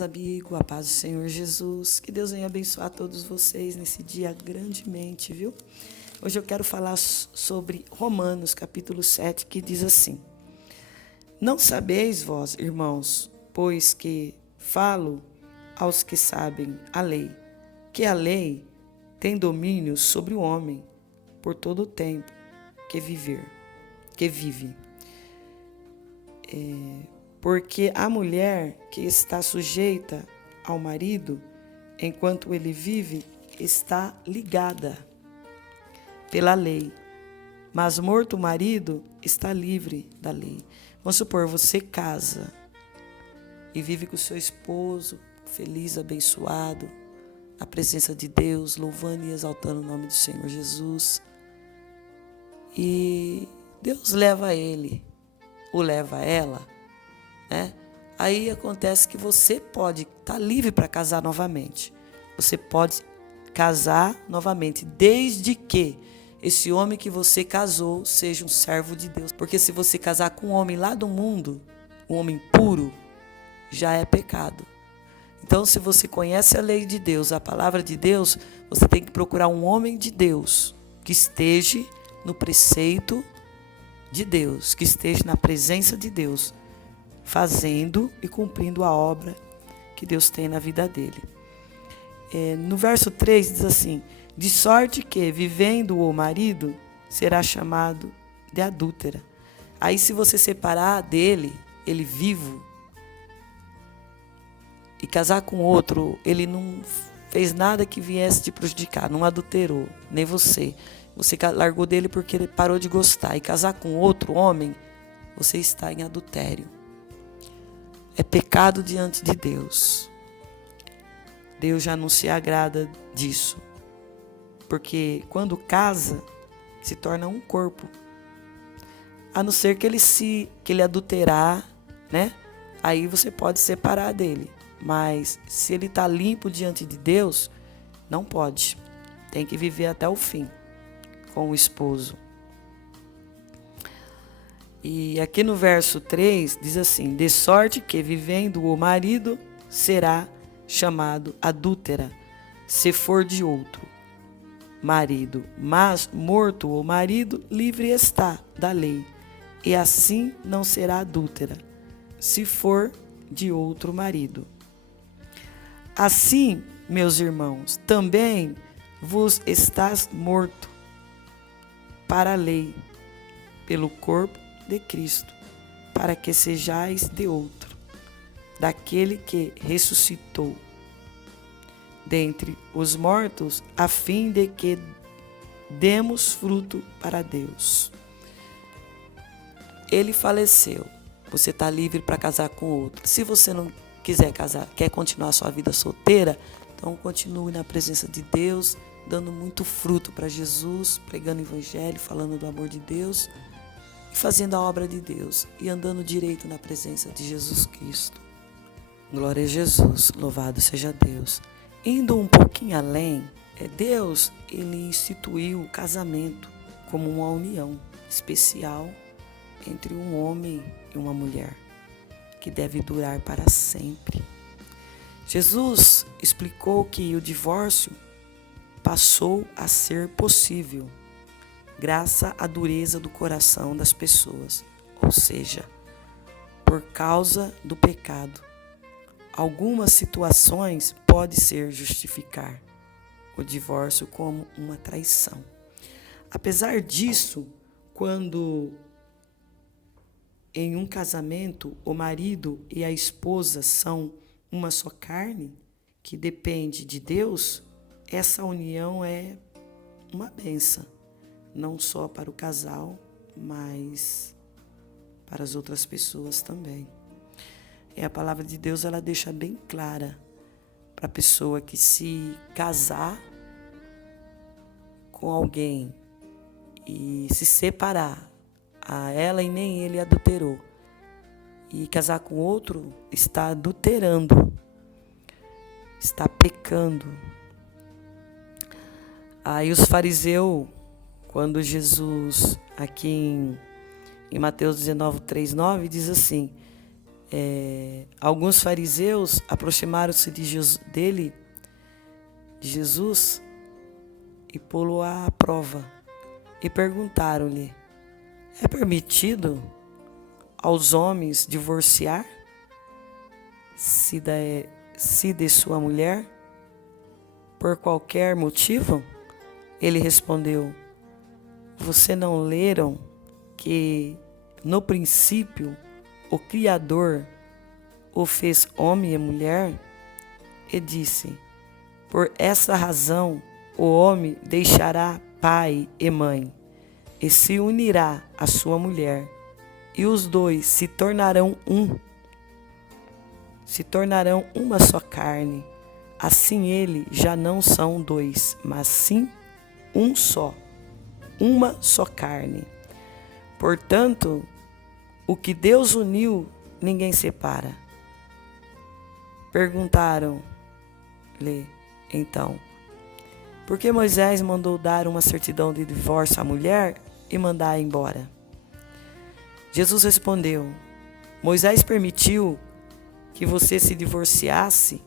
Amigo, a paz do Senhor Jesus, que Deus venha abençoar todos vocês nesse dia grandemente, viu? Hoje eu quero falar sobre Romanos, capítulo 7, que diz assim: Não sabeis vós, irmãos, pois que falo aos que sabem a lei, que a lei tem domínio sobre o homem por todo o tempo que vive. Porque a mulher que está sujeita ao marido, enquanto ele vive, está ligada pela lei. Mas morto o marido, está livre da lei. Vamos supor, você casa e vive com o seu esposo, feliz, abençoado, na presença de Deus, louvando e exaltando o nome do Senhor Jesus. E Deus leva ele, ou leva ela, né? Aí acontece que você pode estar livre para casar novamente. Você pode casar novamente, desde que esse homem que você casou seja um servo de Deus. Porque se você casar com um homem lá do mundo, um homem puro, já é pecado. Então, se você conhece a lei de Deus, a palavra de Deus, você tem que procurar um homem de Deus que esteja no preceito de Deus, que esteja na presença de Deus, fazendo e cumprindo a obra que Deus tem na vida dele. No verso 3 diz assim: de sorte que, vivendo o marido, será chamado de adúltera. Aí, se você separar dele, ele vivo, e casar com outro, ele não fez nada que viesse te prejudicar, não adulterou, nem você. Você largou dele porque ele parou de gostar. E casar com outro homem, você está em adultério. É pecado diante de Deus. Deus já não se agrada disso. Porque quando casa, se torna um corpo. A não ser que ele adulterar, né? Aí você pode separar dele. Mas se ele está limpo diante de Deus, não pode. Tem que viver até o fim com o esposo. E aqui no verso 3 diz assim: de sorte que, vivendo o marido, será chamado adúltera, se for de outro marido. Mas morto o marido, livre está da lei, e assim não será adúltera, se for de outro marido. Assim, meus irmãos, também vos estás morto para a lei, pelo corpo de Cristo, para que sejais de outro, daquele que ressuscitou dentre os mortos, a fim de que demos fruto para Deus. Ele faleceu, você está livre para casar com outro. Se você não quiser casar, quer continuar a sua vida solteira, então continue na presença de Deus, dando muito fruto para Jesus, pregando o evangelho, falando do amor de Deus, e fazendo a obra de Deus, e andando direito na presença de Jesus Cristo. Glória a Jesus, louvado seja Deus. Indo um pouquinho além, Deus, ele instituiu o casamento como uma união especial entre um homem e uma mulher, que deve durar para sempre. Jesus explicou que o divórcio passou a ser possível graças à dureza do coração das pessoas, ou seja, por causa do pecado. Algumas situações podem ser justificar o divórcio como uma traição. Apesar disso, quando em um casamento o marido e a esposa são uma só carne, que depende de Deus, essa união é uma bênção, não só para o casal, mas para as outras pessoas também. E a palavra de Deus, ela deixa bem clara para a pessoa que se casar com alguém e se separar, a ela e nem ele adulterou, e casar com outro, está adulterando, está pecando. Aí os fariseus, quando Jesus, aqui em Mateus 19, 3, 9, diz assim: Alguns fariseus aproximaram-se de Jesus, e pô-lo à prova, e perguntaram-lhe: é permitido aos homens divorciar-se de sua mulher por qualquer motivo? Ele respondeu: você não leram que no princípio o Criador o fez homem e mulher? E disse: por essa razão o homem deixará pai e mãe, e se unirá à sua mulher, e os dois se tornarão uma só carne. Assim eles já não são dois, mas sim um só, uma só carne. Portanto, o que Deus uniu, ninguém separa. Perguntaram-lhe então: por que Moisés mandou dar uma certidão de divórcio à mulher e mandar embora? Jesus respondeu: Moisés permitiu que você se divorciasse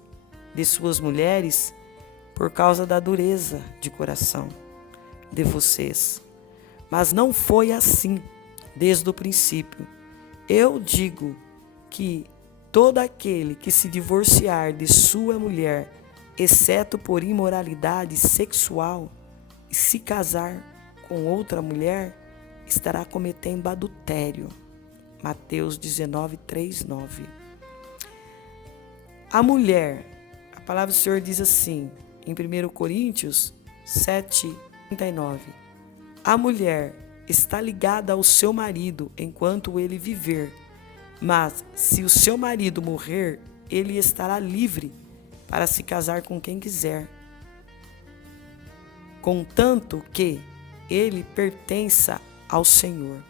de suas mulheres por causa da dureza de coração de vocês. Mas não foi assim desde o princípio. Eu digo que todo aquele que se divorciar de sua mulher, exceto por imoralidade sexual, e se casar com outra mulher, estará cometendo adultério. Mateus 19, 3, 9. A mulher, a palavra do Senhor diz assim, em 1 Coríntios 7, 39. A mulher está ligada ao seu marido enquanto ele viver, mas se o seu marido morrer, ele estará livre para se casar com quem quiser, contanto que ele pertença ao Senhor.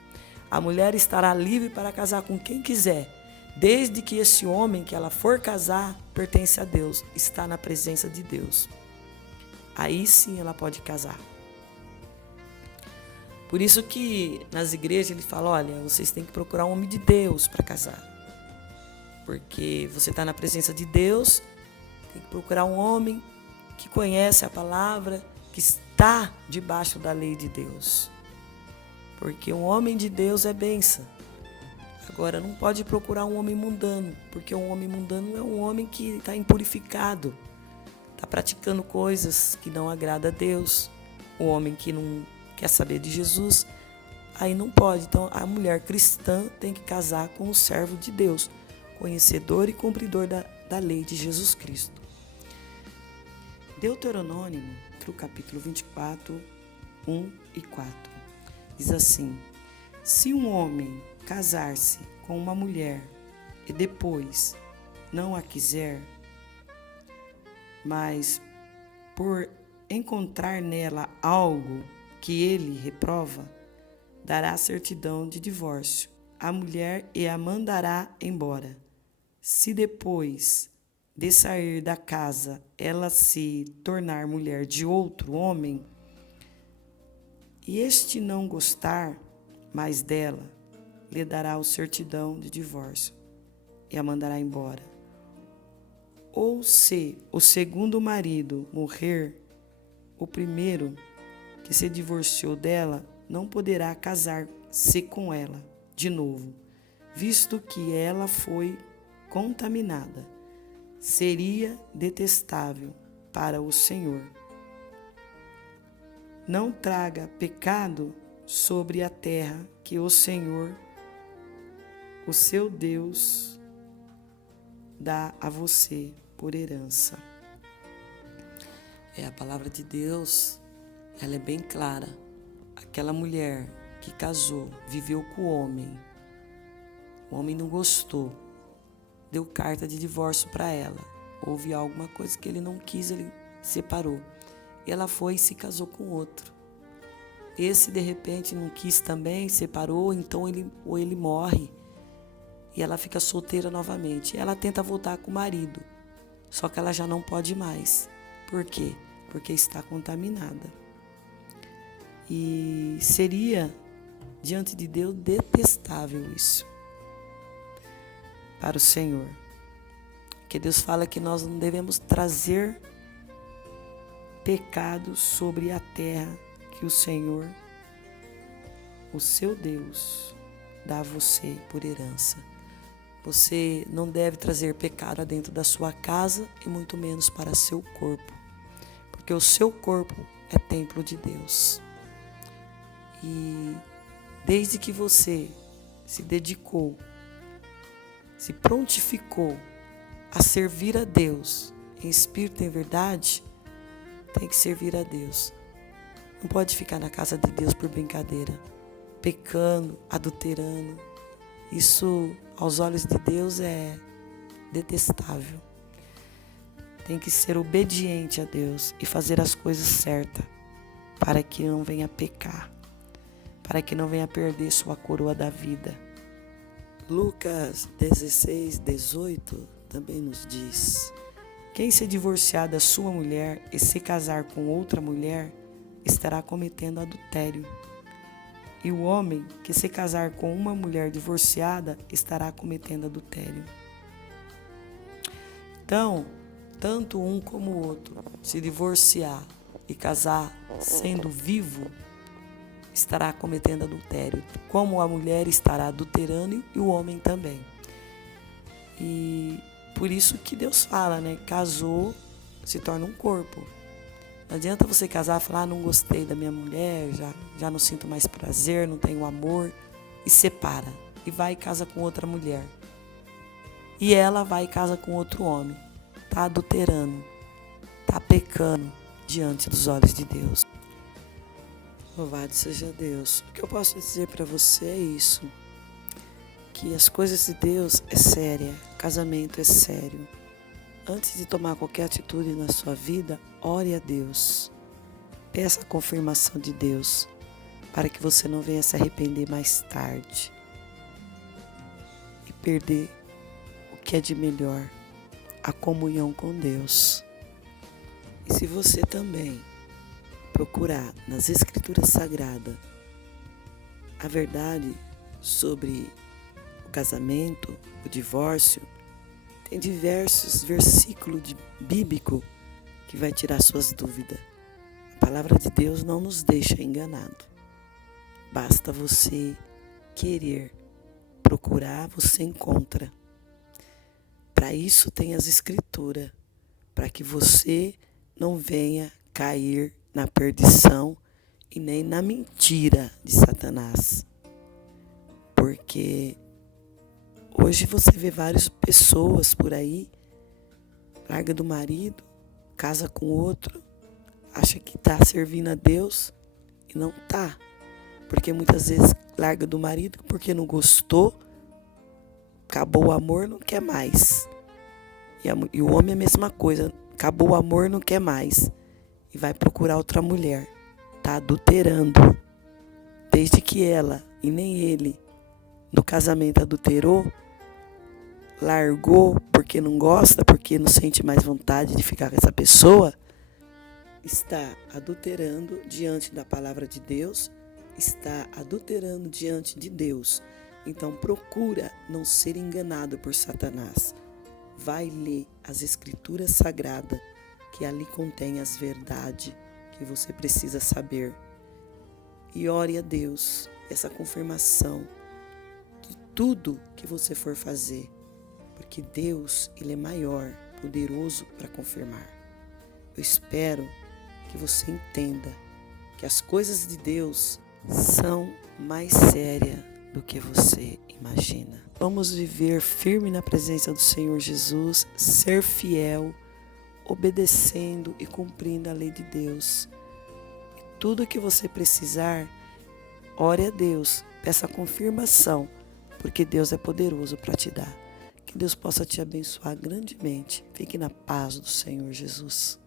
A mulher estará livre para casar com quem quiser, desde que esse homem que ela for casar pertence a Deus, está na presença de Deus. Aí sim ela pode casar. Por isso que nas igrejas ele fala, olha, vocês têm que procurar um homem de Deus para casar. Porque você está na presença de Deus, tem que procurar um homem que conhece a palavra, que está debaixo da lei de Deus. Porque um homem de Deus é bênção. Agora, não pode procurar um homem mundano, porque um homem mundano é um homem que está impurificado, está praticando coisas que não agradam a Deus. O homem que não quer saber de Jesus, aí não pode. Então, a mulher cristã tem que casar com o servo de Deus, conhecedor e cumpridor da lei de Jesus Cristo. Deuteronômio, capítulo 24, 1 e 4, diz assim: se um homem casar-se com uma mulher e depois não a quiser, mas por encontrar nela algo que ele reprova, dará certidão de divórcio à mulher e a mandará embora. Se depois de sair da casa ela se tornar mulher de outro homem, e este não gostar mais dela, lhe dará a certidão de divórcio e a mandará embora. Ou se o segundo marido morrer, o primeiro que se divorciou dela não poderá casar-se com ela de novo, visto que ela foi contaminada. Seria detestável para o Senhor. Não traga pecado sobre a terra que o Senhor, o seu Deus, dá a você por herança. A palavra de Deus, ela é bem clara. Aquela mulher que casou, viveu com o homem não gostou, deu carta de divórcio para ela. Houve alguma coisa que ele não quis, ele separou. E ela foi e se casou com outro. Esse, de repente, não quis também, separou, então ele morre. E ela fica solteira novamente. Ela tenta voltar com o marido, só que ela já não pode mais. Por quê? Porque está contaminada. E seria, diante de Deus, detestável isso. para o Senhor. Que Deus fala que nós não devemos trazer pecado sobre a terra que o Senhor, o seu Deus, dá a você por herança. Você não deve trazer pecado dentro da sua casa e muito menos para seu corpo, porque o seu corpo é templo de Deus. E desde que você se dedicou, se prontificou a servir a Deus em espírito e em verdade, tem que servir a Deus. Não pode ficar na casa de Deus por brincadeira, pecando, adulterando. Isso, aos olhos de Deus, é detestável. Tem que ser obediente a Deus e fazer as coisas certas, para que não venha pecar, para que não venha perder sua coroa da vida. Lucas 16:18 também nos diz: quem se divorciar da sua mulher e se casar com outra mulher, estará cometendo adultério. E o homem que se casar com uma mulher divorciada estará cometendo adultério. Então, tanto um como o outro, se divorciar e casar sendo vivo, estará cometendo adultério, como a mulher estará adulterando e o homem também. E por isso que Deus fala, né? Casou, se torna um corpo. Não adianta você casar e falar, não gostei da minha mulher, já não sinto mais prazer, não tenho amor, e separa. E vai e casa com outra mulher. E ela vai e casa com outro homem. Está adulterando, está pecando diante dos olhos de Deus. Louvado seja Deus. O que eu posso dizer para você é isso, que as coisas de Deus é séria, casamento é sério. Antes de tomar qualquer atitude na sua vida, ore a Deus. Peça a confirmação de Deus, para que você não venha se arrepender mais tarde e perder o que é de melhor, a comunhão com Deus. E se você também procurar nas Escrituras Sagradas a verdade sobre o casamento, o divórcio, tem diversos versículos bíblicos que vai tirar suas dúvidas. A palavra de Deus não nos deixa enganado. Basta você querer, procurar, você encontra. Para isso tem as Escrituras, para que você não venha cair na perdição e nem na mentira de Satanás. Porque hoje você vê várias pessoas por aí, larga do marido, casa com outro, acha que está servindo a Deus e não está. Porque muitas vezes larga do marido porque não gostou, acabou o amor, não quer mais. E o homem é a mesma coisa, acabou o amor, não quer mais. E vai procurar outra mulher. Está adulterando. Desde que ela e nem ele no casamento adulterou, largou porque não gosta, porque não sente mais vontade de ficar com essa pessoa, está adulterando diante da palavra de Deus, está adulterando diante de Deus. Então procura não ser enganado por Satanás. Vai ler as Escrituras Sagradas, que ali contém as verdades que você precisa saber. E ore a Deus essa confirmação de tudo que você for fazer, porque Deus, Ele é maior, poderoso para confirmar. Eu espero que você entenda que as coisas de Deus são mais sérias do que você imagina. Vamos viver firme na presença do Senhor Jesus, ser fiel, obedecendo e cumprindo a lei de Deus. E tudo que você precisar, ore a Deus, peça confirmação, porque Deus é poderoso para te dar. Que Deus possa te abençoar grandemente. Fique na paz do Senhor Jesus.